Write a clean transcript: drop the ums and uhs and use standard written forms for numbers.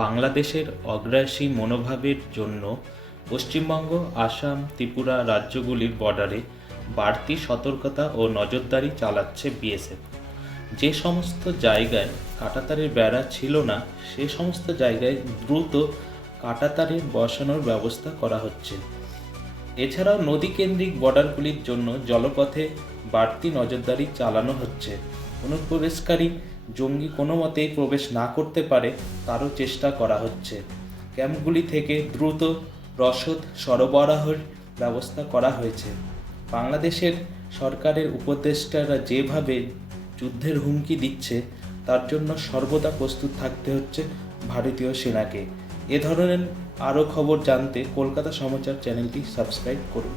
বাংলাদেশের অগ্রাসী মনোভাবের জন্য পশ্চিমবঙ্গ, আসাম, ত্রিপুরা রাজ্যগুলির বর্ডারে বাড়তি সতর্কতা ও নজরদারি চালাচ্ছে বিএসএফ। যে সমস্ত জায়গায় কাঁটাতারের বেড়া ছিল না, সে সমস্ত জায়গায় দ্রুত কাঁটাতারের বসানোর ব্যবস্থা করা হচ্ছে। এছাড়াও নদীকেন্দ্রিক বর্ডারগুলির জন্য জলপথে বাড়তি নজরদারি চালানো হচ্ছে। অনুপ্রবেশকারী জঙ্গি কোনো মতেই প্রবেশ না করতে পারে তারও চেষ্টা করা হচ্ছে। ক্যাম্পগুলি থেকে দ্রুত রসদ সরবরাহের ব্যবস্থা করা হয়েছে। বাংলাদেশের সরকারের উপদেষ্টারা যেভাবে যুদ্ধের হুমকি দিচ্ছে, তার জন্য সর্বদা প্রস্তুত থাকতে হচ্ছে ভারতীয় সেনাকে। এ ধরনের আরও খবর জানতে কলকাতা সমাচার চ্যানেলটি সাবস্ক্রাইব করুন।